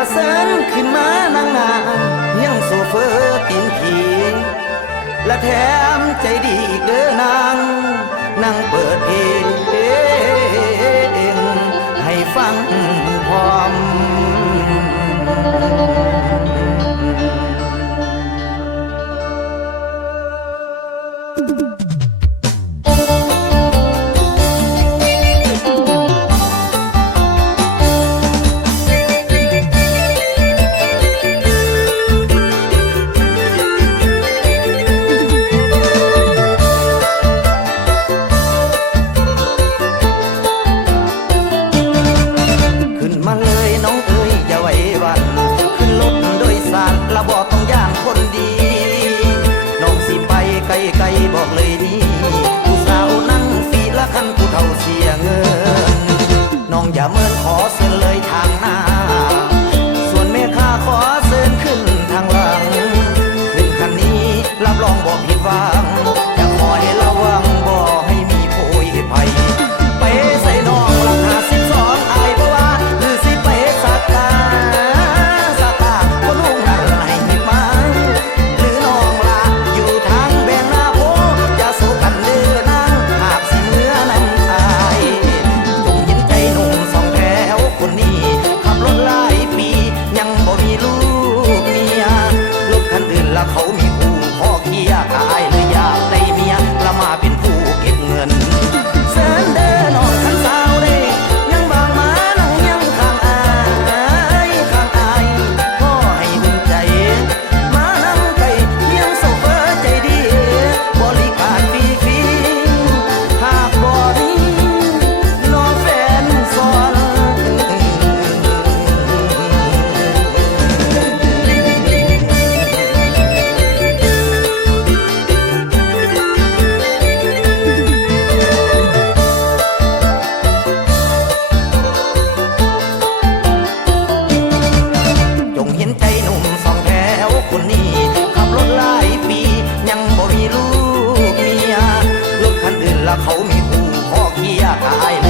ละเซินขึ้นมานั่งหน้ายังโซเฟอร์ตีนผีและแถมใจดีอีกเด้อนางนั่งเปิดเพลงให้ฟังพร้อมไกลบอกเลยนี่ผู้สาวนั่งฟีละคันผู้เฒ่าเสียเงินน้องอย่าเมินขอเส้นเลยทางหน้าส่วนแม่ข้าขอเส้นขึ้นทางหลังขึ้นคันนี้รับรองบอกผิดหวังจะขอให้ระวังบอกให้มีโพยภัยไปใส่น้องราคา12อายเพราะว่าหรือสิไปสักกาคนลุงนั่นให้หิบมาหรือน้องละอยู่ทางแบงนาโพจะสู้กันเดือนางหากสิเมื่อนำอายจงเห็นใจหนุ่มสองแถวคนนี้ขับรถหลายปียังบ่มีลูกเมียรถคันอื่นละเขามีคู่พ่อเคียกายเลยอยากได้เมียละมาเป็นผู้เก็บเงินเส้นเดินนอนคันสาวเด้ยังบางมานั่งยังข้างอายพ่อให้อุ่นใจมานั่งไกลเพียงโซเฟอร์ใจดีบริการฟรีหากบ่มีน้องแฟนซ้อนจงเห็นใจหนุ่มสองแถวคนนี้ขับรถหลายปียังบ่มีลูกเมียรถคันอื่นละเขามีคู่พ่อเคียกาย